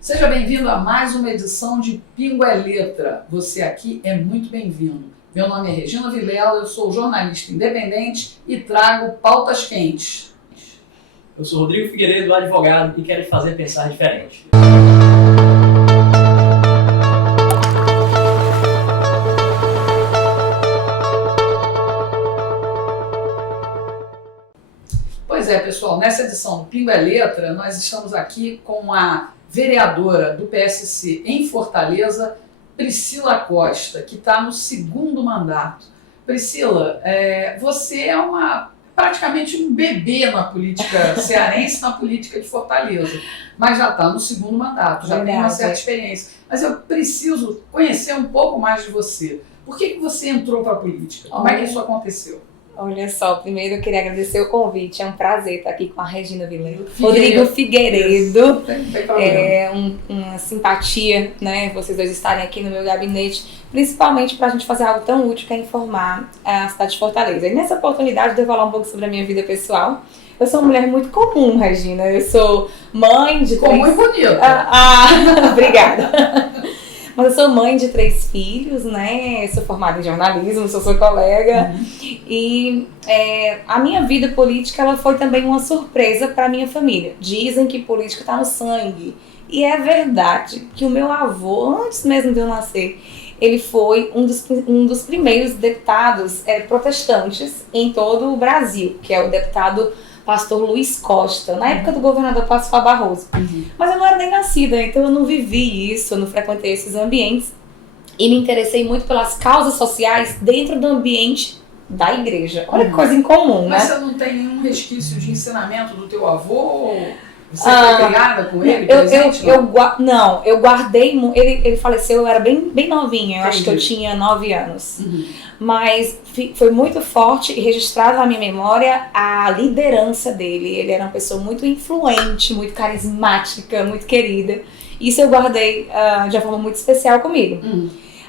Seja bem-vindo a mais uma edição de Pingo é Letra. Você aqui é muito bem-vindo. Meu nome é Regina Vilela, eu sou jornalista independente e trago pautas quentes. Eu sou Rodrigo Figueiredo, advogado, e quero te fazer pensar diferente. Pois é, pessoal, nessa edição do Pingo é Letra, nós estamos aqui com a vereadora do PSC em Fortaleza, Priscila Costa, que está no segundo mandato. Priscila, você é praticamente um bebê na política cearense, na política de Fortaleza, mas já está no segundo mandato, já tem uma certa experiência. Mas eu preciso conhecer um pouco mais de você. Por que você entrou para a política? Como é que isso aconteceu? Olha só, primeiro eu queria agradecer o convite, é um prazer estar aqui com a Regina Vilela. Rodrigo Figueiredo, é uma simpatia, né, vocês dois estarem aqui no meu gabinete, principalmente para a gente fazer algo tão útil que é informar a cidade de Fortaleza. E nessa oportunidade de eu falar um pouco sobre a minha vida pessoal, eu sou uma mulher muito comum, Regina, eu sou mãe de comum e bonita. Obrigada. Mas eu sou mãe de 3 filhos, né? Sou formada em jornalismo, sou sua colega. E a minha vida política ela foi também uma surpresa para a minha família. Dizem que política está no sangue. E é verdade que o meu avô, antes mesmo de eu nascer, ele foi um dos primeiros deputados protestantes em todo o Brasil, que é o deputado Pastor Luiz Costa, na época do governador Pascoal Barroso. Mas eu não era nem nascida, então eu não vivi isso, eu não frequentei esses ambientes e me interessei muito pelas causas sociais dentro do ambiente da igreja. Olha que coisa incomum, Mas né? você não tem nenhum resquício de ensinamento do teu avô? Você foi criada com ele, presente? Não, eu guardei... Ele faleceu, eu era bem novinha, eu acho que eu tinha 9 anos. Mas foi muito forte e registrado na minha memória a liderança dele. Ele era uma pessoa muito influente, muito carismática, muito querida. Isso eu guardei de uma forma muito especial comigo.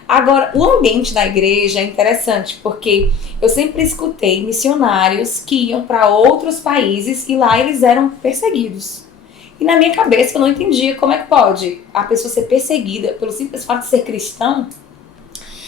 Agora, o ambiente da igreja é interessante, porque eu sempre escutei missionários que iam para outros países e lá eles eram perseguidos. E na minha cabeça eu não entendia como é que pode a pessoa ser perseguida pelo simples fato de ser cristão.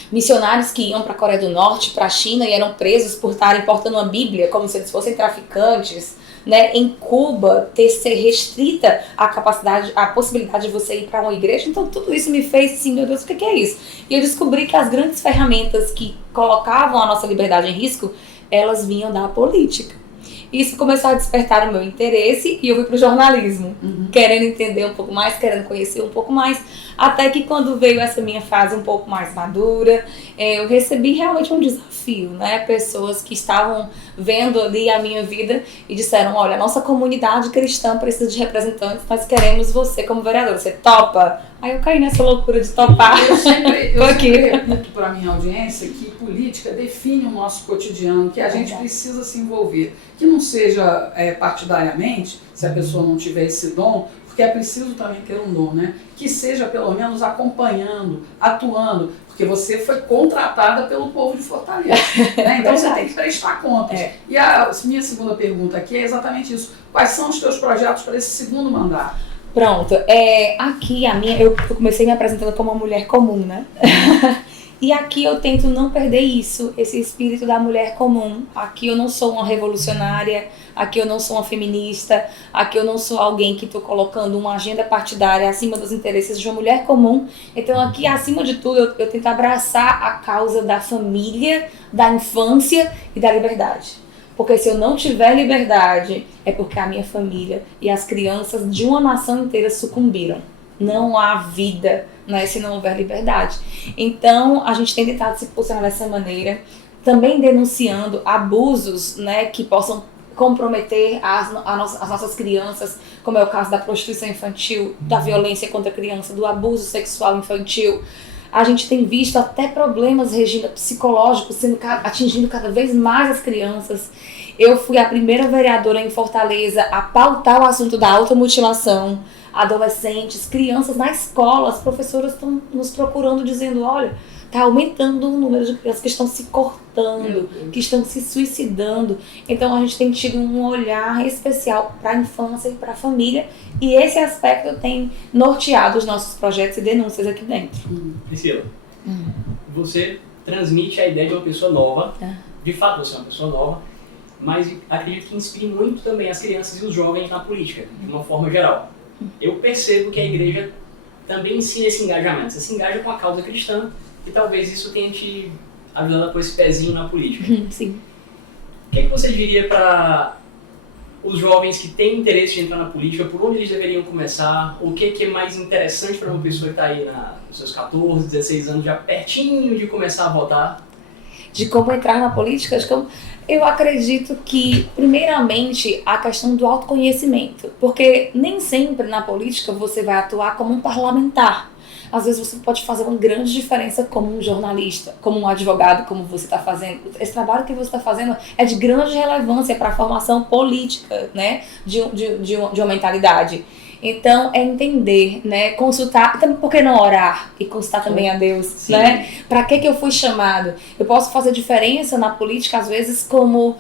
Missionários que iam para a Coreia do Norte, para a China e eram presos por estarem portando uma Bíblia como se eles fossem traficantes. Né? Em Cuba, ser restrita a possibilidade de você ir para uma igreja. Então tudo isso me fez assim, meu Deus, o que é isso? E eu descobri que as grandes ferramentas que colocavam a nossa liberdade em risco, elas vinham da política. Isso começou a despertar o meu interesse e eu fui pro jornalismo, querendo entender um pouco mais, querendo conhecer um pouco mais, até que quando veio essa minha fase um pouco mais madura, eu recebi realmente um desafio, né? Pessoas que estavam vendo ali a minha vida e disseram, olha, a nossa comunidade cristã precisa de representantes, nós queremos você como vereador, você topa? Aí eu caí nessa loucura de topar. Eu sempre repito para a minha audiência que política define o nosso cotidiano, que a gente precisa se envolver. Que não seja partidariamente, se a pessoa não tiver esse dom, porque é preciso também ter um dom, né? Que seja pelo menos acompanhando, atuando, porque você foi contratada pelo povo de Fortaleza, né? Então você tem que prestar contas. E a minha segunda pergunta aqui é exatamente isso. Quais são os teus projetos para esse segundo mandato? Pronto, aqui eu comecei me apresentando como uma mulher comum, né? E aqui eu tento não perder isso, esse espírito da mulher comum. Aqui eu não sou uma revolucionária, aqui eu não sou uma feminista, aqui eu não sou alguém que estou colocando uma agenda partidária acima dos interesses de uma mulher comum. Então aqui, acima de tudo, eu tento abraçar a causa da família, da infância e da liberdade. Porque se eu não tiver liberdade, é porque a minha família e as crianças de uma nação inteira sucumbiram. Não há vida, né, se não houver liberdade. Então, a gente tem tentado se posicionar dessa maneira, também denunciando abusos, né, que possam comprometer as nossas crianças, como é o caso da prostituição infantil, da violência contra a criança, do abuso sexual infantil. A gente tem visto até problemas, Regina, psicológicos atingindo cada vez mais as crianças. Eu fui a primeira vereadora em Fortaleza a pautar o assunto da automutilação, adolescentes, crianças na escola. As professoras estão nos procurando dizendo, olha, está aumentando o número de crianças que estão se cortando, que estão se suicidando. Então a gente tem tido um olhar especial para a infância e para a família, e esse aspecto tem norteado os nossos projetos e denúncias aqui dentro. Priscila, você transmite a ideia de uma pessoa nova, de fato você é uma pessoa nova, mas acredito que inspire muito também as crianças e os jovens na política, de uma forma geral. Eu percebo que a igreja também ensina esse engajamento, você se engaja com a causa cristã, e talvez isso tenha te ajudado a pôr esse pezinho na política. Sim. O que é que você diria para os jovens que têm interesse de entrar na política, por onde eles deveriam começar? O que é mais interessante para uma pessoa que está aí nos seus 14, 16 anos, já pertinho de começar a votar? De como entrar na política? Eu acredito que, primeiramente, a questão do autoconhecimento. Porque nem sempre na política você vai atuar como um parlamentar. Às vezes você pode fazer uma grande diferença como um jornalista, como um advogado, como você está fazendo. Esse trabalho que você está fazendo é de grande relevância para a formação política, né, de uma mentalidade. Então, é entender, né, consultar, também por que não orar e consultar também a Deus, Sim. né? Para que eu fui chamado? Eu posso fazer diferença na política, às vezes, como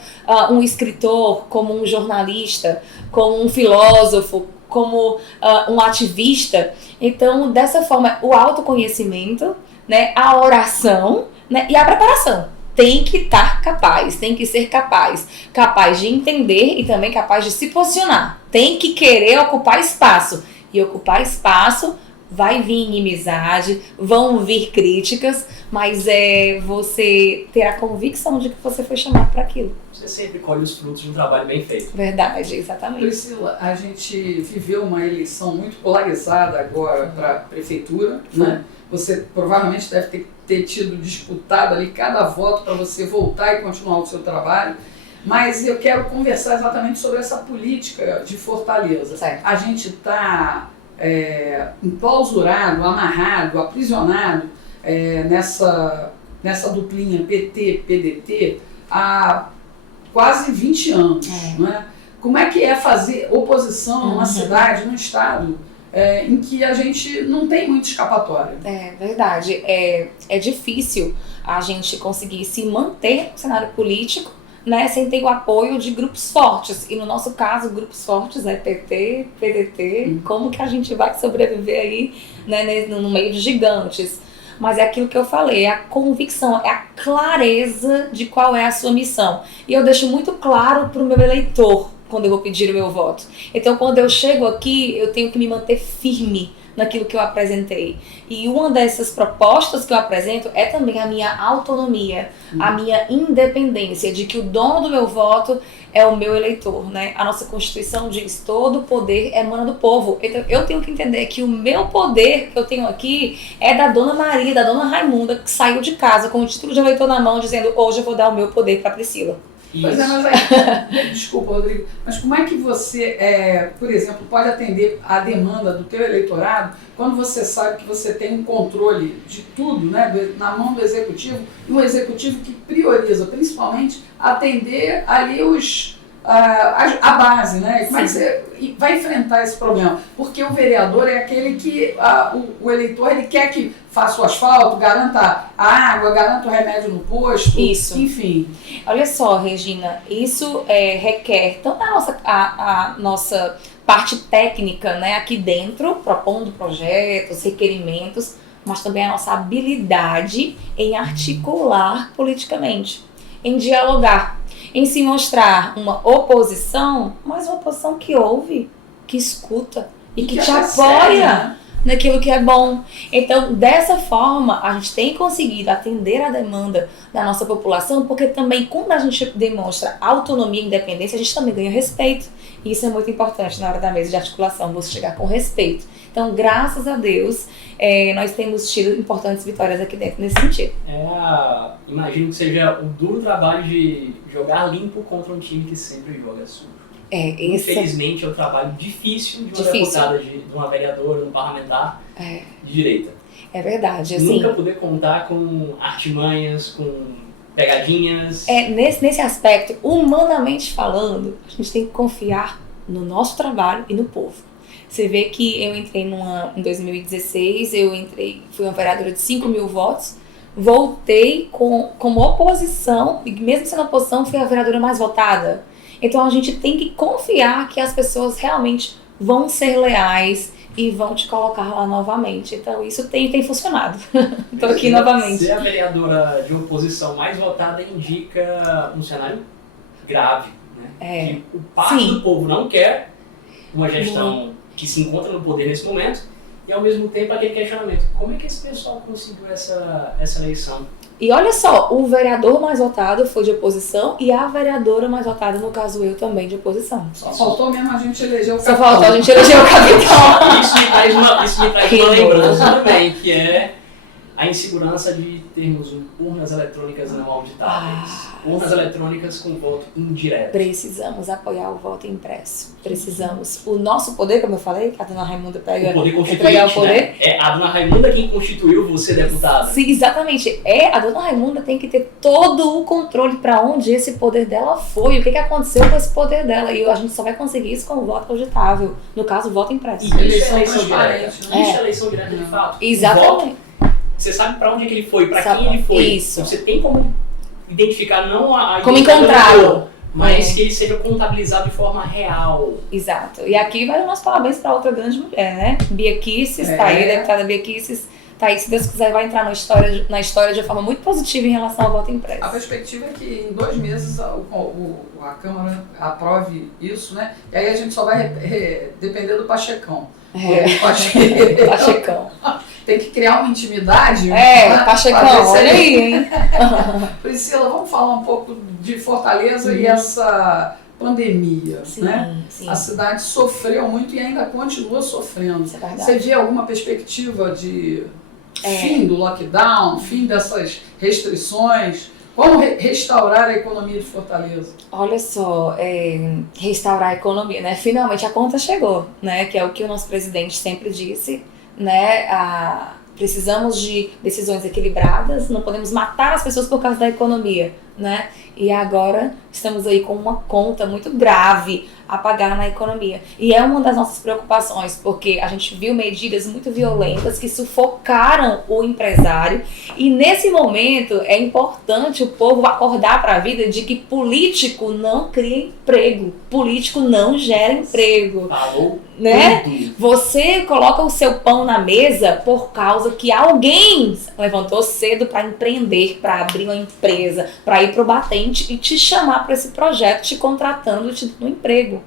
um escritor, como um jornalista, como um filósofo, como um ativista. Então, dessa forma, o autoconhecimento, né, a oração, né, e a preparação. Tem que estar capaz, tem que ser capaz de entender e também capaz de se posicionar. Tem que querer ocupar espaço. E ocupar espaço vai vir inimizade, vão vir críticas, mas é você ter a convicção de que você foi chamado para aquilo. Você sempre colhe os frutos de um trabalho bem feito. Verdade, exatamente. Priscila, a gente viveu uma eleição muito polarizada agora para a prefeitura, né? Você provavelmente deve ter tido disputado ali cada voto para você voltar e continuar o seu trabalho, mas eu quero conversar exatamente sobre essa política de Fortaleza. Certo. A gente está enclausurado, amarrado, aprisionado nessa duplinha PT-PDT há quase 20 anos. Né? Como é que é fazer oposição numa cidade, num estado em que a gente não tem muita escapatória? É verdade. É difícil a gente conseguir se manter no cenário político, né, sem ter o apoio de grupos fortes. E no nosso caso, grupos fortes é PT, PDT. Como que a gente vai sobreviver aí, né, no meio de gigantes? Mas é aquilo que eu falei, é a convicção, é a clareza de qual é a sua missão. E eu deixo muito claro para o meu eleitor quando eu vou pedir o meu voto. Então, quando eu chego aqui, eu tenho que me manter firme naquilo que eu apresentei. E uma dessas propostas que eu apresento é também a minha autonomia, a minha independência, de que o dono do meu voto é o meu eleitor, né? A nossa Constituição diz: todo poder emana do povo. Então eu tenho que entender que o meu poder que eu tenho aqui é da Dona Maria, da Dona Raimunda, que saiu de casa com o título de eleitor na mão, dizendo: hoje eu vou dar o meu poder para Priscila. Pois é, mas aí, desculpa, Rodrigo, mas como é que você, por exemplo, pode atender a demanda do teu eleitorado quando você sabe que você tem um controle de tudo, né, na mão do executivo, e um executivo que prioriza principalmente atender ali a base, né? Como é que você vai enfrentar esse problema? Porque o vereador é aquele que o eleitor ele quer que faça o asfalto, garanta a água, garanta o remédio no posto, isso. Enfim. Olha só, Regina, isso requer tanto a nossa parte técnica, né, aqui dentro, propondo projetos, requerimentos, mas também a nossa habilidade em articular politicamente, em dialogar, em se mostrar uma oposição, mas uma oposição que ouve, que escuta e que te apoia naquilo que é bom. Então, dessa forma, a gente tem conseguido atender a demanda da nossa população, porque também, quando a gente demonstra autonomia e independência, a gente também ganha respeito. E isso é muito importante na hora da mesa de articulação, você chegar com respeito. Então, graças a Deus, nós temos tido importantes vitórias aqui dentro nesse sentido. Imagino que seja o duro trabalho de jogar limpo contra um time que sempre joga sujo. Infelizmente, é um trabalho difícil de uma deputada, de uma vereadora, de um parlamentar de direita. É verdade. Assim, nunca poder contar com artimanhas, com pegadinhas. Nesse aspecto, humanamente falando, a gente tem que confiar no nosso trabalho e no povo. Você vê que eu entrei em 2016, fui uma vereadora de 5 mil votos, voltei como oposição, e mesmo sendo oposição, fui a vereadora mais votada. Então a gente tem que confiar que as pessoas realmente vão ser leais e vão te colocar lá novamente. Então isso tem funcionado. Estou aqui novamente. Ser a vereadora de oposição mais votada indica um cenário grave, né? Que o parte do povo não quer uma gestão que se encontra no poder nesse momento e ao mesmo tempo aquele questionamento. Como é que esse pessoal conseguiu essa eleição? E olha só, o vereador mais votado foi de oposição e a vereadora mais votada, no caso eu, também de oposição. Só faltou mesmo a gente eleger o capitão. Só faltou a gente eleger o capitão. Isso me traz uma lembrança também, que é a insegurança de termos urnas eletrônicas não auditáveis. Urnas eletrônicas com voto indireto. Precisamos apoiar o voto impresso. Precisamos. O nosso poder, como eu falei, que a dona Raimunda pega... O poder constituinte, o poder. Né? É a dona Raimunda quem constituiu você deputada. Sim, exatamente. A dona Raimunda tem que ter todo o controle para onde esse poder dela foi, o que aconteceu com esse poder dela. E a gente só vai conseguir isso com o voto auditável. No caso, o voto impresso. E isso é eleição direta. Isso é eleição direta de fato. Exatamente. Você sabe para onde é que ele foi, para quem ele foi. Isso. Você tem como identificar não como encontrá-lo, mas que ele seja contabilizado de forma real. Exato. E aqui vai o nosso parabéns para outra grande mulher, né? Bia Kicis, tá aí, a deputada Bia Kicis, tá aí, se Deus quiser, vai entrar na história de uma forma muito positiva em relação ao voto impresso. A perspectiva é que em 2 meses a Câmara aprove isso, né? E aí a gente só vai depender do Pachecão. Pachecão. Tem que criar uma intimidade. Pachecão, olha aí, hein? Priscila, vamos falar um pouco de Fortaleza e essa pandemia, sim, né? Sim. A cidade sofreu muito e ainda continua sofrendo. Isso é verdade. Você vê alguma perspectiva de fim do lockdown, fim dessas restrições? Como restaurar a economia de Fortaleza? Olha só, restaurar a economia, né? Finalmente a conta chegou, né? Que é o que o nosso presidente sempre disse, né? Precisamos de decisões equilibradas, não podemos matar as pessoas por causa da economia, né? E agora estamos aí com uma conta muito grave a pagar na economia. E é uma das nossas preocupações, porque a gente viu medidas muito violentas que sufocaram o empresário. E nesse momento é importante o povo acordar para a vida de que político não cria emprego, político não gera emprego. Falou, né? Você coloca o seu pão na mesa por causa que alguém levantou cedo para empreender, para abrir uma empresa, para ir pro batente e te chamar para esse projeto, te contratando e te dando um emprego.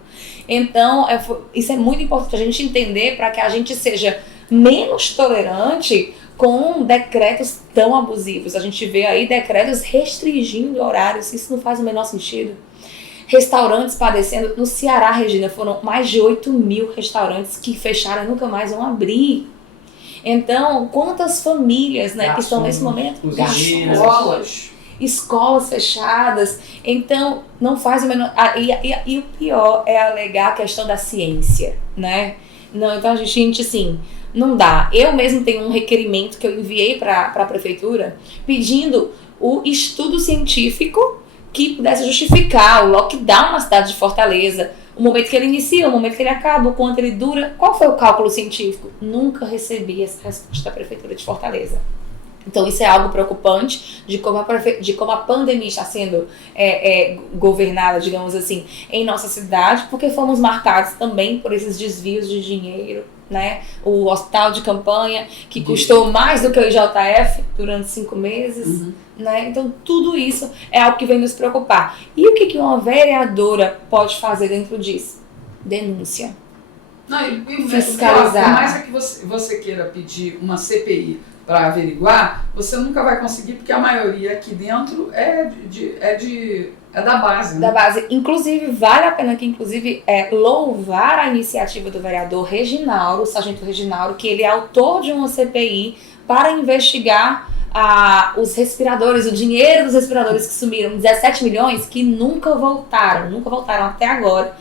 Então, isso é muito importante a gente entender para que a gente seja menos tolerante com decretos tão abusivos. A gente vê aí decretos restringindo horários, isso não faz o menor sentido. Restaurantes padecendo. No Ceará, Regina, foram mais de 8 mil restaurantes que fecharam e nunca mais vão abrir. Então, quantas famílias, né, que estão nesse momento? Escolas fechadas. Então, não faz o menor... E o pior é alegar a questão da ciência, né? Não, então, a gente, assim, não dá. Eu mesmo tenho um requerimento que eu enviei para a prefeitura pedindo o estudo científico que pudesse justificar o lockdown na cidade de Fortaleza, o momento que ele inicia, o momento que ele acaba, o quanto ele dura. Qual foi o cálculo científico? Nunca recebi essa resposta da prefeitura de Fortaleza. Então isso é algo preocupante de como a pandemia está sendo governada, digamos assim, em nossa cidade, porque fomos marcados também por esses desvios de dinheiro, né? O hospital de campanha, que custou mais do que o IJF durante 5 meses, né? Então tudo isso é algo que vem nos preocupar. E o que uma vereadora pode fazer dentro disso? Denúncia. Não, fiscalizar. Por mais que você queira pedir uma CPI para averiguar, você nunca vai conseguir, porque a maioria aqui dentro é da base. Né? Da base. Inclusive, vale a pena aqui, louvar a iniciativa do vereador Reginaldo, o sargento Reginaldo, que ele é autor de uma CPI para investigar os respiradores, o dinheiro dos respiradores que sumiram, 17 milhões, que nunca voltaram até agora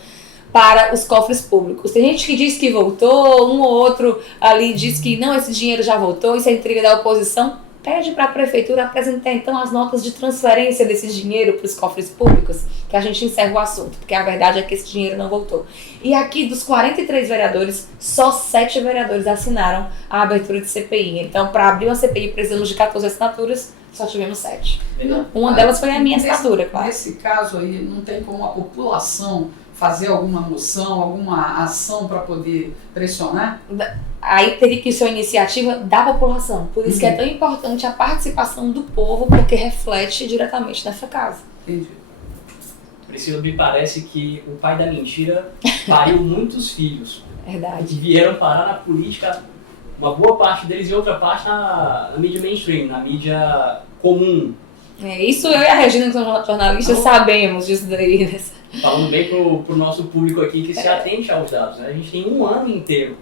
para os cofres públicos. Tem gente que diz que voltou, um ou outro ali diz que não, esse dinheiro já voltou, isso é intriga da oposição. pede para a prefeitura apresentar então as notas de transferência desse dinheiro para os cofres públicos, que a gente encerra o assunto, porque a verdade é que esse dinheiro não voltou. E aqui, dos 43 vereadores, só 7 vereadores assinaram a abertura de CPI. Então, para abrir uma CPI, precisamos de 14 assinaturas, só tivemos 7. Uma delas foi a minha assinatura, claro. Nesse caso aí, não tem como a população fazer alguma moção, alguma ação para poder pressionar? Aí teria que ser uma iniciativa da população. Por isso que é tão importante a participação do povo, porque reflete diretamente nessa casa. Entendi. Priscila, me parece que o pai da mentira pariu muitos filhos. Verdade. Que vieram parar na política, uma boa parte deles e outra parte na mídia mainstream, na mídia comum. Isso eu e a Regina, que somos jornalistas, sabemos disso daí. Falando bem pro nosso público aqui que se atente aos dados, né? A gente tem um ano inteiro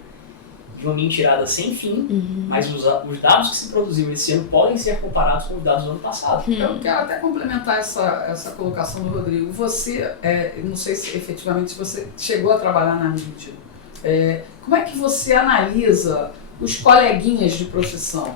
de uma mentirada sem fim, mas os dados que se produziram esse ano podem ser comparados com os dados do ano passado. Eu quero até complementar essa colocação do Rodrigo. Você, não sei se efetivamente você chegou a trabalhar na mídia, como é que você analisa os coleguinhas de profissão?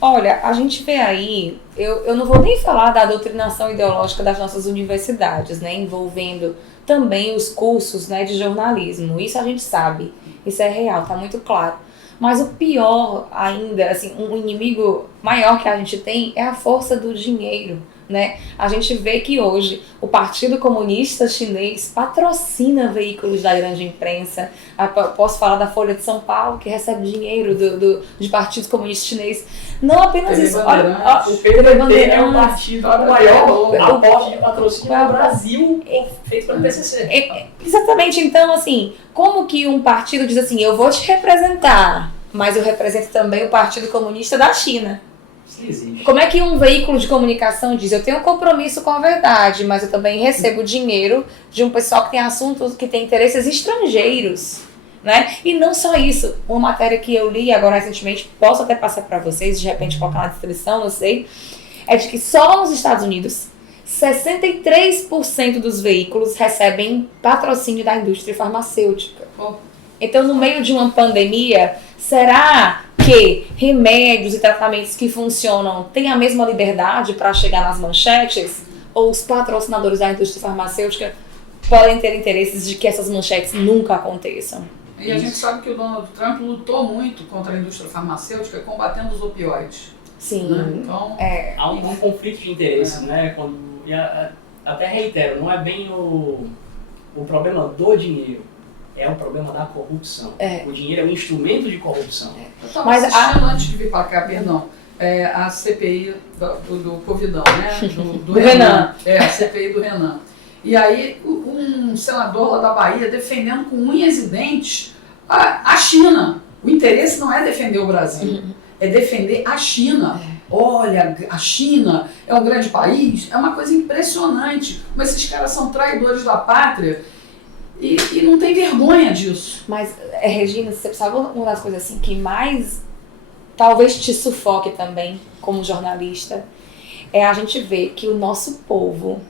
Olha, a gente vê aí, eu não vou nem falar da doutrinação ideológica das nossas universidades, né, envolvendo também os cursos, né, de jornalismo. Isso a gente sabe, isso é real, tá muito claro. Mas o pior ainda, assim, um inimigo maior que a gente tem é a força do dinheiro, né? A gente vê que hoje o Partido Comunista Chinês patrocina veículos da grande imprensa. Posso falar da Folha de São Paulo, que recebe dinheiro de Partido Comunista Chinês. Não apenas isso. Olha, o PDT é o partido com maior aporte de patrocínio no Brasil, feito pelo PCC. Exatamente. Então, assim, como que um partido diz assim, eu vou te representar, mas eu represento também o Partido Comunista da China? Como é que um veículo de comunicação diz, eu tenho um compromisso com a verdade, mas eu também recebo dinheiro de um pessoal que tem assuntos, que tem interesses estrangeiros, né? E não só isso, uma matéria que eu li agora recentemente, posso até passar para vocês, de repente colocar na descrição, não sei, é de que só nos Estados Unidos, 63% dos veículos recebem patrocínio da indústria farmacêutica. Então, no meio de uma pandemia, será que remédios e tratamentos que funcionam têm a mesma liberdade para chegar nas manchetes? Ou os patrocinadores da indústria farmacêutica podem ter interesses de que essas manchetes nunca aconteçam? E a gente sabe que o Donald Trump lutou muito contra a indústria farmacêutica combatendo os opioides. Sim. Né? Então, há um conflito de interesses, né? Até reitero, não é bem o problema do dinheiro. É um problema da corrupção. O dinheiro é um instrumento de corrupção. Eu estava assistindo antes de vir para cá, perdão, a CPI do Covidão, né? Do Renan. A CPI do Renan. E aí um senador lá da Bahia defendendo com unhas e dentes a China. O interesse não é defender o Brasil, é defender a China. Olha, a China é um grande país, é uma coisa impressionante. Mas esses caras são traidores da pátria. E não tem vergonha disso. Mas, Regina, você sabe uma das coisas assim que mais talvez te sufoque também como jornalista? É a gente ver que o nosso povo,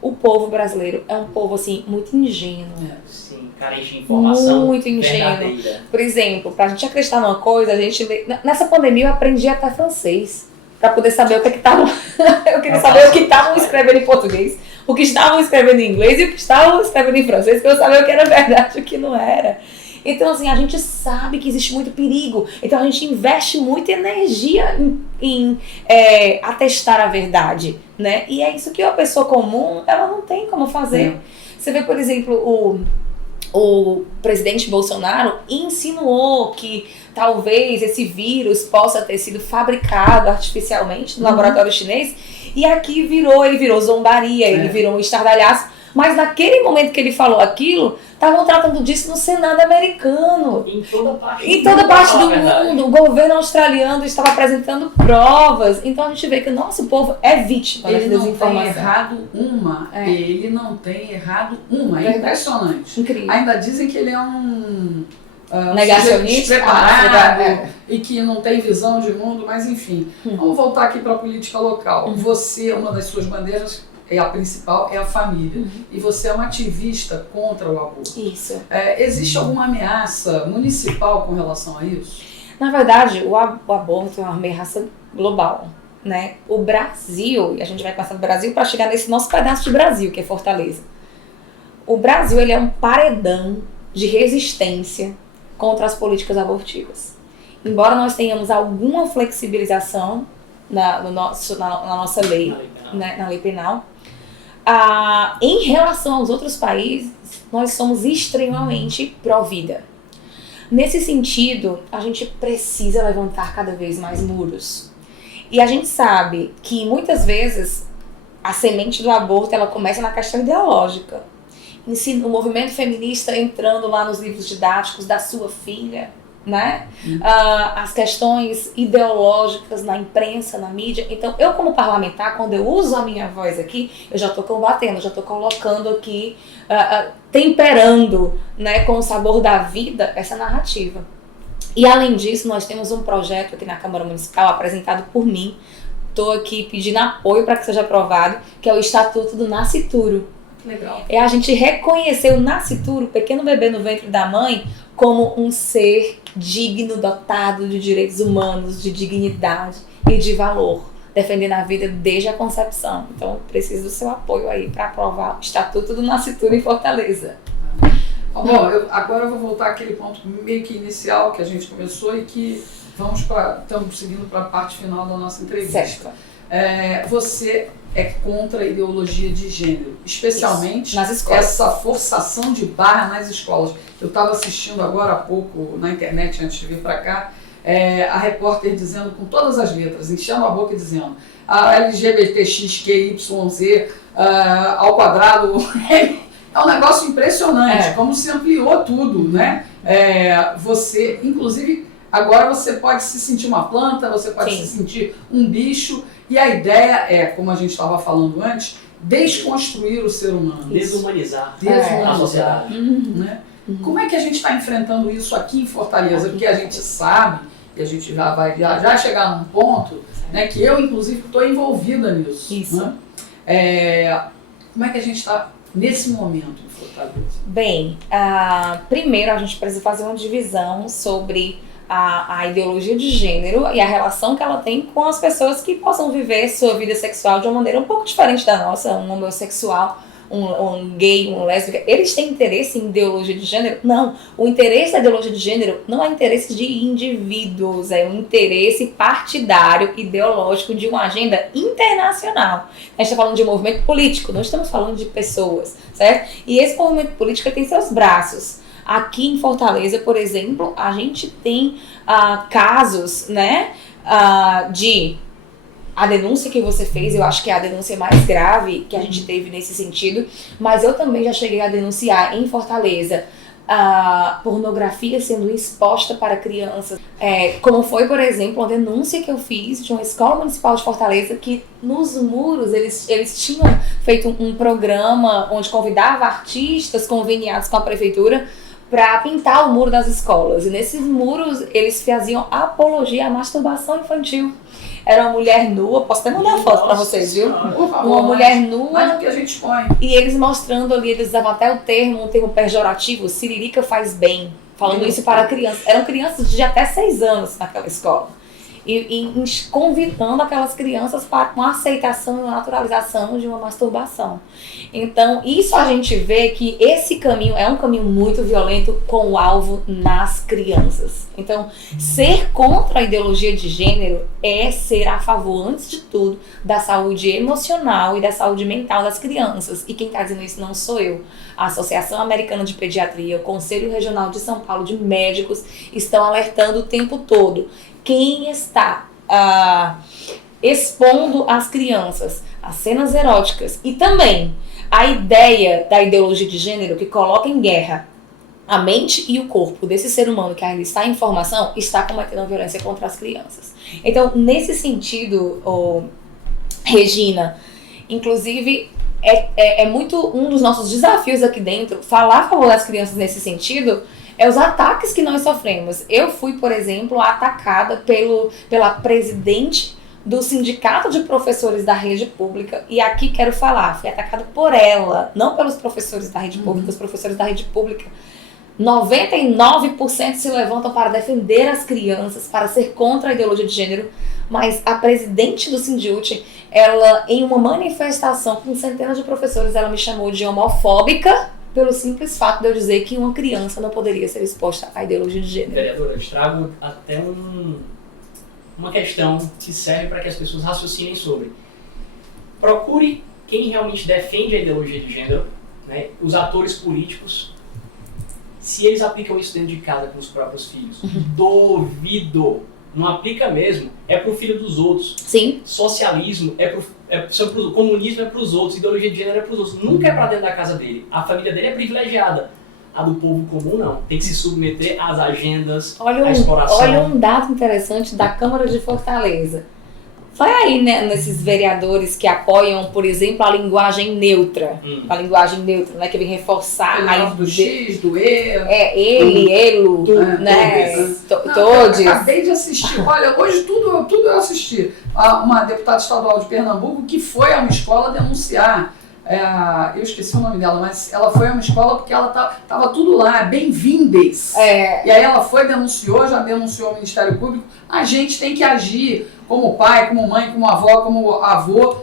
o povo brasileiro, é um povo assim muito ingênuo. Sim, carente de informação. Muito ingênuo. Verdadeira. Por exemplo, pra gente acreditar numa coisa, a gente nessa pandemia eu aprendi até francês. Pra poder saber o que estavam. Eu queria saber o que estavam escrevendo em português, o que estavam escrevendo em inglês e o que estavam escrevendo em francês, para eu saber o que era verdade e o que não era. Então, assim, a gente sabe que existe muito perigo. Então, a gente investe muita energia em atestar a verdade, né? E é isso que a pessoa comum, ela não tem como fazer. Você vê, por exemplo, o presidente Bolsonaro insinuou que talvez esse vírus possa ter sido fabricado artificialmente no laboratório chinês, e aqui ele virou zombaria, ele virou um estardalhaço, mas naquele momento que ele falou aquilo, estavam tratando disso no Senado americano. Em toda parte do mundo, o governo australiano estava apresentando provas. Então a gente vê que o nosso povo é vítima dessa desinformação. Ele não tem errado uma. É impressionante. Incrível. Ainda dizem que ele é um negacionista, preparado e que não tem visão de mundo, mas enfim. Vamos voltar aqui para a política local. Você, uma das suas bandeiras, a principal é a família. E você é uma ativista contra o aborto. Isso. Existe alguma ameaça municipal com relação a isso? Na verdade, o aborto é uma ameaça global, né? O Brasil, e a gente vai passar do Brasil para chegar nesse nosso pedaço de Brasil, que é Fortaleza. O Brasil, ele é um paredão de resistência contra as políticas abortivas. Embora nós tenhamos alguma flexibilização na nossa lei, na lei penal, em relação aos outros países, nós somos extremamente pró-vida. Nesse sentido, a gente precisa levantar cada vez mais muros. E a gente sabe que muitas vezes a semente do aborto ela começa na questão ideológica. O movimento feminista entrando lá nos livros didáticos da sua filha, né? As questões ideológicas na imprensa, na mídia. Então, eu como parlamentar, quando eu uso a minha voz aqui, eu já estou combatendo, já estou colocando aqui, temperando, né, com o sabor da vida, essa narrativa. E além disso, nós temos um projeto aqui na Câmara Municipal, apresentado por mim, estou aqui pedindo apoio para que seja aprovado, que é o Estatuto do Nascituro. Legal. É a gente reconhecer o nascituro, o pequeno bebê no ventre da mãe, como um ser digno, dotado de direitos humanos, de dignidade e de valor, defendendo a vida desde a concepção. Então, preciso do seu apoio aí para aprovar o Estatuto do Nascituro em Fortaleza. Bom, agora eu vou voltar àquele ponto meio que inicial que a gente começou e que estamos seguindo para a parte final da nossa entrevista. Certo. Você é contra a ideologia de gênero, especialmente nas escolas. Essa forçação de barra nas escolas. Eu estava assistindo agora há pouco na internet, antes de vir para cá, a repórter dizendo com todas as letras, enchendo a boca e dizendo a LGBTXQYZ ao quadrado. É um negócio impressionante, como se ampliou tudo, né? Você, inclusive, agora você pode se sentir uma planta, você pode se sentir um bicho, e a ideia é, como a gente estava falando antes, desconstruir o ser humano. Desumanizar a sociedade. Né? Como é que a gente está enfrentando isso aqui em Fortaleza? Porque a gente sabe, e a gente já vai chegar num ponto, né, que eu, inclusive, estou envolvida nisso. Isso. Né? Como é que a gente está nesse momento em Fortaleza? Bem, primeiro a gente precisa fazer uma divisão sobre a ideologia de gênero e a relação que ela tem com as pessoas que possam viver sua vida sexual de uma maneira um pouco diferente da nossa, um homossexual, um gay, um lésbica. Eles têm interesse em ideologia de gênero? Não. O interesse da ideologia de gênero não é interesse de indivíduos, é um interesse partidário, ideológico de uma agenda internacional. A gente está falando de um movimento político, não estamos falando de pessoas, certo? E esse movimento político tem seus braços. Aqui em Fortaleza, por exemplo, a gente tem casos, né, de... A denúncia que você fez, eu acho que é a denúncia mais grave que a gente teve nesse sentido, mas eu também já cheguei a denunciar em Fortaleza a pornografia sendo exposta para crianças. Como foi, por exemplo, uma denúncia que eu fiz de uma escola municipal de Fortaleza que nos muros eles tinham feito um programa onde convidava artistas conveniados com a prefeitura para pintar o muro das escolas. E nesses muros eles faziam apologia à masturbação infantil. Era uma mulher nua, posso até mandar a foto para vocês, viu? Por favor, uma mulher nua. Mais do que a gente põe. E eles mostrando ali, eles usavam até um termo pejorativo, siririca faz bem, falando isso para crianças. Eram crianças de até 6 anos naquela escola. E convidando aquelas crianças para uma aceitação e uma naturalização de uma masturbação. Então, isso a gente vê que esse caminho é um caminho muito violento com o alvo nas crianças. Então, ser contra a ideologia de gênero é ser a favor, antes de tudo, da saúde emocional e da saúde mental das crianças. E quem está dizendo isso não sou eu. A Associação Americana de Pediatria, o Conselho Regional de São Paulo de Médicos estão alertando o tempo todo. Quem está expondo as crianças a cenas eróticas e também a ideia da ideologia de gênero que coloca em guerra a mente e o corpo desse ser humano que ainda está em formação, está cometendo violência contra as crianças. Então, nesse sentido, Regina, inclusive é muito um dos nossos desafios aqui dentro, falar a favor das crianças nesse sentido, os ataques que nós sofremos. Eu fui, por exemplo, atacada pela presidente do Sindicato de Professores da Rede Pública, e aqui quero falar, fui atacada por ela, não pelos professores da Rede Pública. Os professores da Rede Pública 99% se levantam para defender as crianças, para ser contra a ideologia de gênero, mas a presidente do Sindiúti, ela, em uma manifestação com centenas de professores, ela me chamou de homofóbica pelo simples fato de eu dizer que uma criança não poderia ser exposta à ideologia de gênero. Vereadora, eu trago até uma questão que serve para que as pessoas raciocinem sobre. Procure quem realmente defende a ideologia de gênero, né, os atores políticos, se eles aplicam isso dentro de casa com os próprios filhos. Duvido. Não aplica mesmo. É pro filho dos outros. Sim. Socialismo comunismo é pros outros. Ideologia de gênero é pros outros. Nunca é pra dentro da casa dele. A família dele é privilegiada. A do povo comum não. Tem que se submeter às agendas, à exploração. Olha um dado interessante da Câmara de Fortaleza. Vai aí, né, nesses vereadores que apoiam, por exemplo, a linguagem neutra. A linguagem neutra, né, que vem reforçar a do X, do E. Ele, elo, né? Todos. Acabei de assistir. Olha, hoje tudo eu assisti. Uma deputada estadual de Pernambuco que foi a uma escola denunciar. Eu esqueci o nome dela, mas ela foi a uma escola porque ela tava tudo lá, bem-vindes. E aí ela foi, já denunciou ao Ministério Público. A gente tem que agir como pai, como mãe, como avó, como avô,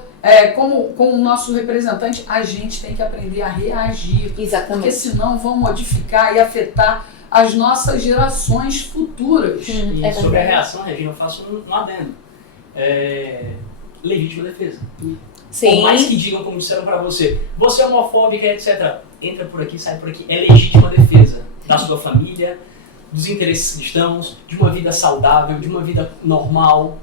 como o nosso representante. A gente tem que aprender a reagir. Exatamente. Porque senão vão modificar e afetar as nossas gerações futuras. E sobre a reação, Regina, eu faço um adendo. Legítima defesa. Sim. Por mais que digam, como disseram pra você, você é homofóbica, etc. Entra por aqui, sai por aqui. É legítima defesa da sua família, dos interesses cristãos, de uma vida saudável, de uma vida normal.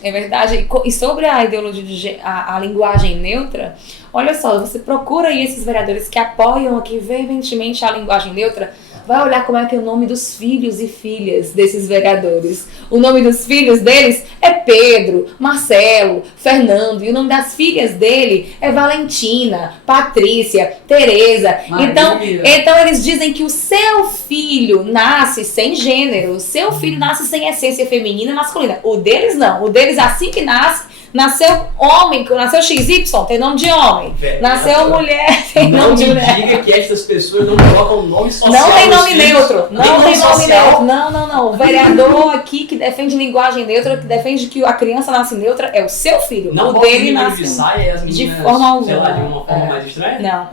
É verdade. E sobre a ideologia, a linguagem neutra, olha só, você procura aí esses vereadores que apoiam aqui veementemente a linguagem neutra, vai olhar como é que é o nome dos filhos e filhas desses vereadores. O nome dos filhos deles é Pedro, Marcelo, Fernando. E o nome das filhas dele é Valentina, Patrícia, Tereza. Então eles dizem que o seu filho nasce sem gênero. O seu filho nasce sem essência feminina e masculina. O deles não. O deles, assim que nasceu homem, nasceu XY, tem nome de homem. Nasceu mulher, tem nome de mulher. Não me diga que estas pessoas não colocam nome social. Não tem nome neutro. Não tem nome neutro. Não. O vereador aqui que defende linguagem neutra, que defende que a criança nasce neutra, é o seu filho. Não o dele nasce de saia e as meninas, de forma alguma. Sei lá, de uma forma mais estranha? Não.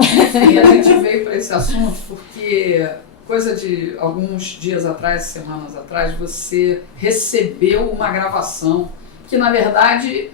E a gente veio para esse assunto porque coisa de alguns dias atrás, semanas atrás, você recebeu uma gravação que, na verdade,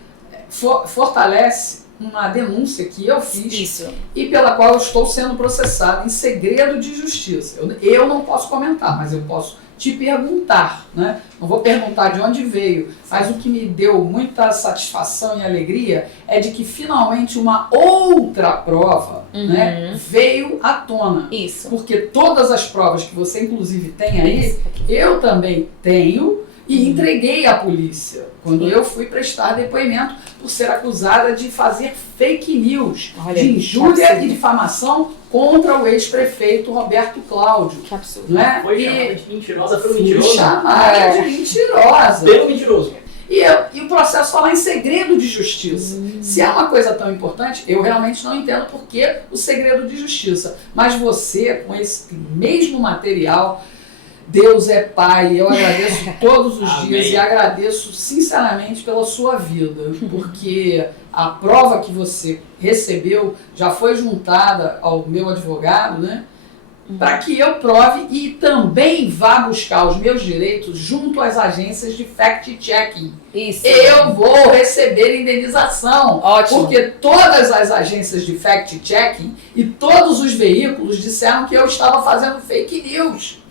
fortalece uma denúncia que eu fiz. Isso. E pela qual eu estou sendo processado em segredo de justiça. Eu não posso comentar, mas eu posso te perguntar, né? Não vou perguntar de onde veio, mas o que me deu muita satisfação e alegria é de que finalmente uma outra prova, né, veio à tona. Isso. Porque todas as provas que você inclusive tem aí, eu também tenho e entreguei à polícia quando eu fui prestar depoimento por ser acusada de fazer fake news, de injúria e difamação contra o ex-prefeito Roberto Cláudio. Que absurdo. Né? Foi chamada de mentirosa pelo mentiroso. Fui chamada de mentirosa. Pelo mentiroso. E o processo está lá em segredo de justiça. Se é uma coisa tão importante, eu realmente não entendo por que o segredo de justiça. Mas você, com esse mesmo material, Deus é Pai, eu agradeço todos os dias e agradeço sinceramente pela sua vida, porque a prova que você recebeu já foi juntada ao meu advogado, né? Para que eu prove e também vá buscar os meus direitos junto às agências de fact-checking. Isso. Eu vou receber indenização. Ótimo. Porque todas as agências de fact-checking e todos os veículos disseram que eu estava fazendo fake news.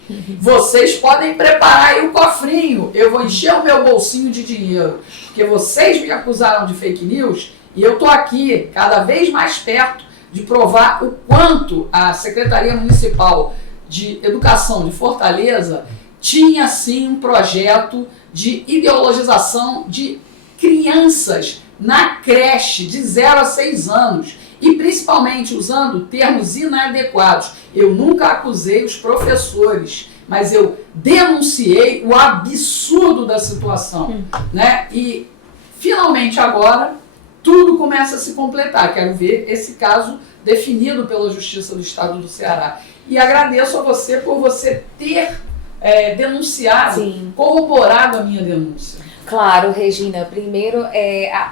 Vocês podem preparar aí o cofrinho. Eu vou encher o meu bolsinho de dinheiro. Porque vocês me acusaram de fake news e eu estou aqui cada vez mais perto de provar o quanto a Secretaria Municipal de Educação de Fortaleza tinha sim um projeto de ideologização de crianças na creche de 0 a 6 anos e principalmente usando termos inadequados. Eu nunca acusei os professores, mas eu denunciei o absurdo da situação, né? E finalmente agora tudo começa a se completar. Quero ver esse caso definido pela Justiça do Estado do Ceará. E agradeço a você por você ter denunciado, Sim. corroborado a minha denúncia. Claro, Regina. Primeiro,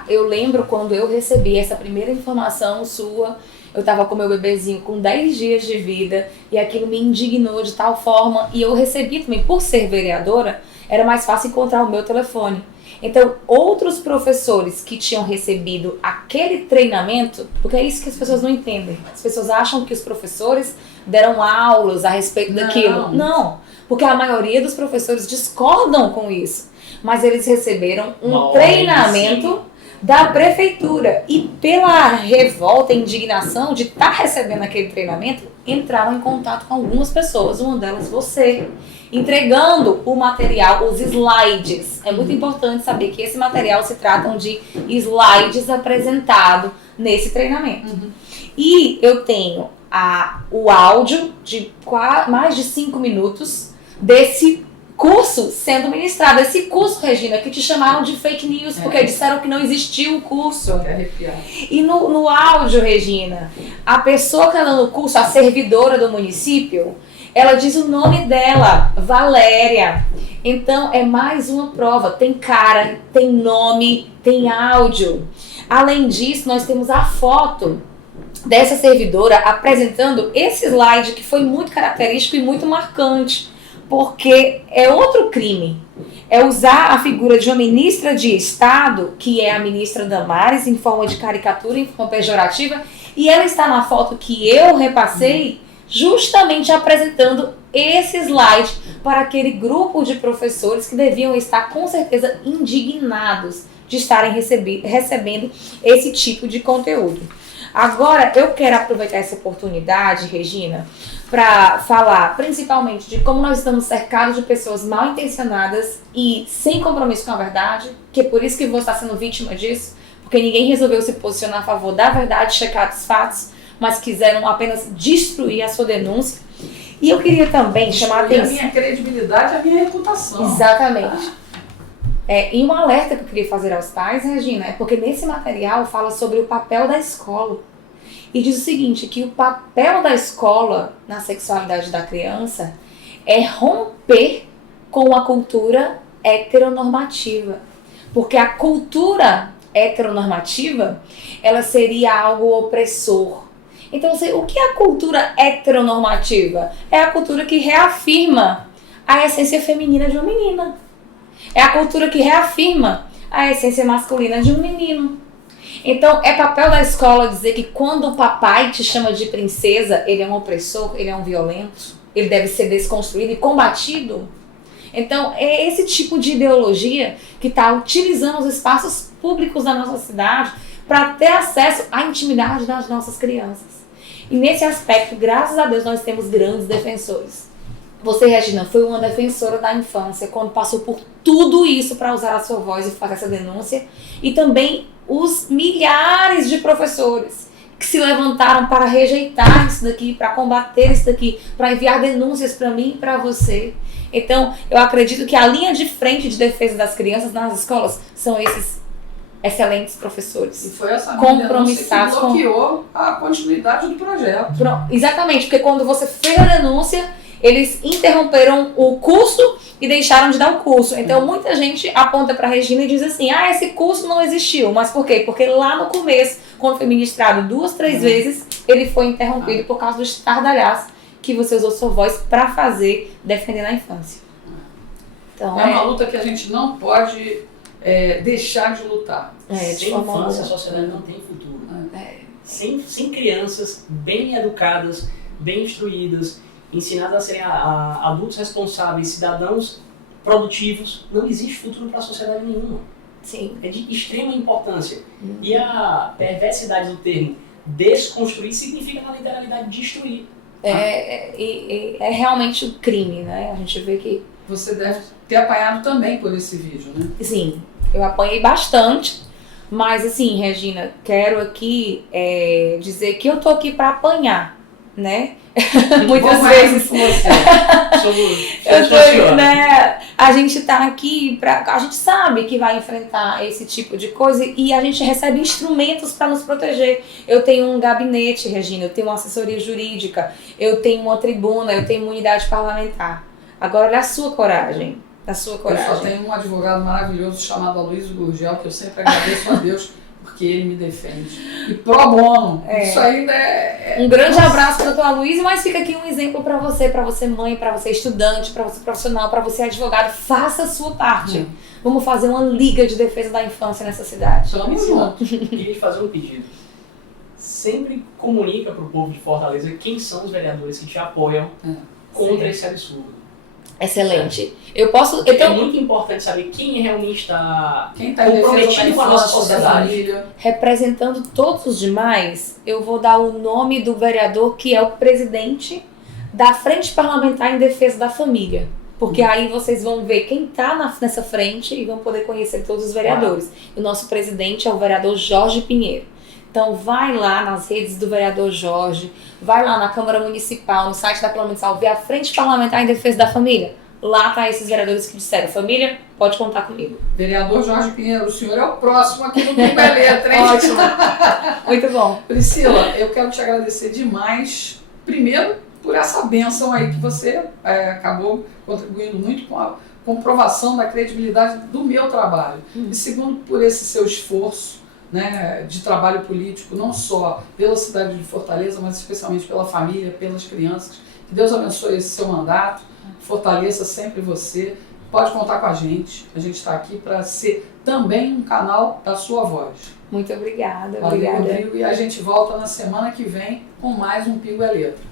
eu lembro quando eu recebi essa primeira informação sua, eu estava com meu bebezinho com 10 dias de vida e aquilo me indignou de tal forma. E eu recebi também, por ser vereadora, era mais fácil encontrar o meu telefone. Então, outros professores que tinham recebido aquele treinamento, porque é isso que as pessoas não entendem. As pessoas acham que os professores deram aulas a respeito daquilo. Não, porque a maioria dos professores discordam com isso. Mas eles receberam um treinamento da prefeitura. E pela revolta e indignação de estar recebendo aquele treinamento, entraram em contato com algumas pessoas, uma delas você, entregando o material, os slides. É muito importante saber que esse material se tratam de slides apresentados nesse treinamento. E eu tenho o áudio de mais de 5 minutos desse curso sendo ministrado. Esse curso, Regina, que te chamaram de fake news, porque disseram que não existiu o curso. E no áudio, Regina, a pessoa que está dando o curso, a servidora do município, ela diz o nome dela, Valéria. Então, é mais uma prova. Tem cara, tem nome, tem áudio. Além disso, nós temos a foto dessa servidora apresentando esse slide que foi muito característico e muito marcante. Porque é outro crime. É usar a figura de uma ministra de Estado, que é a ministra Damares, em forma de caricatura, em forma pejorativa, e ela está na foto que eu repassei, justamente apresentando esse slide para aquele grupo de professores que deviam estar, com certeza, indignados de estarem recebendo esse tipo de conteúdo. Agora, eu quero aproveitar essa oportunidade, Regina, para falar principalmente de como nós estamos cercados de pessoas mal intencionadas e sem compromisso com a verdade, que é por isso que você está sendo vítima disso, porque ninguém resolveu se posicionar a favor da verdade, checar os fatos, mas quiseram apenas destruir a sua denúncia. E eu queria também chamar a atenção... a minha credibilidade, a minha reputação. Exatamente. E um alerta que eu queria fazer aos pais, Regina, é porque nesse material fala sobre o papel da escola. E diz o seguinte, que o papel da escola na sexualidade da criança é romper com a cultura heteronormativa. Porque a cultura heteronormativa, ela seria algo opressor. Então, o que é a cultura heteronormativa? É a cultura que reafirma a essência feminina de uma menina. É a cultura que reafirma a essência masculina de um menino. Então, é papel da escola dizer que quando o papai te chama de princesa, ele é um opressor, ele é um violento, ele deve ser desconstruído e combatido. Então, é esse tipo de ideologia que está utilizando os espaços públicos da nossa cidade para ter acesso à intimidade das nossas crianças. E nesse aspecto, graças a Deus, nós temos grandes defensores. Você, Regina, foi uma defensora da infância quando passou por tudo isso para usar a sua voz e fazer essa denúncia. E também os milhares de professores que se levantaram para rejeitar isso daqui, para combater isso daqui, para enviar denúncias para mim e para você. Então, eu acredito que a linha de frente de defesa das crianças nas escolas são esses excelentes professores. E foi essa compromissados que bloqueou a continuidade do projeto. Exatamente, porque quando você fez a denúncia, eles interromperam o curso e deixaram de dar o curso. Então, muita gente aponta para a Regina e diz assim, esse curso não existiu. Mas por quê? Porque lá no começo, quando foi ministrado 2, 3 vezes, ele foi interrompido por causa do estardalhaço que você usou sua voz para fazer, defendendo a infância. Então, é uma luta que a gente não pode deixar de lutar. Sem infância, a sociedade não tem futuro. Sem crianças bem educadas, bem instruídas, ensinados a serem adultos responsáveis, cidadãos produtivos, não existe futuro para a sociedade nenhuma. Sim. É de extrema importância. E a perversidade do termo desconstruir significa, na literalidade, destruir. É realmente um crime, né? A gente vê que... Você deve ter apanhado também por esse vídeo, né? Sim, eu apanhei bastante. Mas assim, Regina, quero aqui dizer que eu tô aqui para apanhar. né? Muitas vezes. Né? A gente tá aqui, a gente sabe que vai enfrentar esse tipo de coisa e a gente recebe instrumentos para nos proteger. Eu tenho um gabinete, Regina, eu tenho uma assessoria jurídica, eu tenho uma tribuna, eu tenho imunidade parlamentar. Agora, olha a sua coragem. A sua coragem. Eu só tenho um advogado maravilhoso chamado Aloysio Gurgel, que eu sempre agradeço a Deus porque ele me defende. E pro bono. Isso ainda Um grande abraço, doutor Aloysio, mas fica aqui um exemplo para você mãe, para você estudante, para você profissional, para você advogado. Faça a sua parte. Vamos fazer uma liga de defesa da infância nessa cidade. Tamo junto. Queria te fazer um pedido. Sempre comunica pro povo de Fortaleza quem são os vereadores que te apoiam contra esse absurdo. Excelente. É muito importante saber quem realmente está comprometido com a nossa sociedade. Representando todos os demais, eu vou dar o nome do vereador que é o presidente da Frente Parlamentar em Defesa da Família. Porque aí vocês vão ver quem está nessa frente e vão poder conhecer todos os vereadores. O nosso presidente é o vereador Jorge Pinheiro. Então vai lá nas redes do vereador Jorge, vai lá na Câmara Municipal, no site da Câmara Municipal, vê a Frente Parlamentar em Defesa da Família. Lá tá esses vereadores que disseram, família, pode contar comigo. Vereador Jorge Pinheiro, o senhor é o próximo aqui no Pingo é Letra, hein? Ótimo, muito bom. Priscila, eu quero te agradecer demais, primeiro, por essa bênção aí que você acabou contribuindo muito com a comprovação da credibilidade do meu trabalho. E segundo, por esse seu esforço, né, de trabalho político, não só pela cidade de Fortaleza, mas especialmente pela família, pelas crianças. Que Deus abençoe esse seu mandato, fortaleça sempre você. Pode contar com a gente está aqui para ser também um canal da sua voz. Muito obrigada. Valeu, Rodrigo, e a gente volta na semana que vem com mais um Pingo é Letra.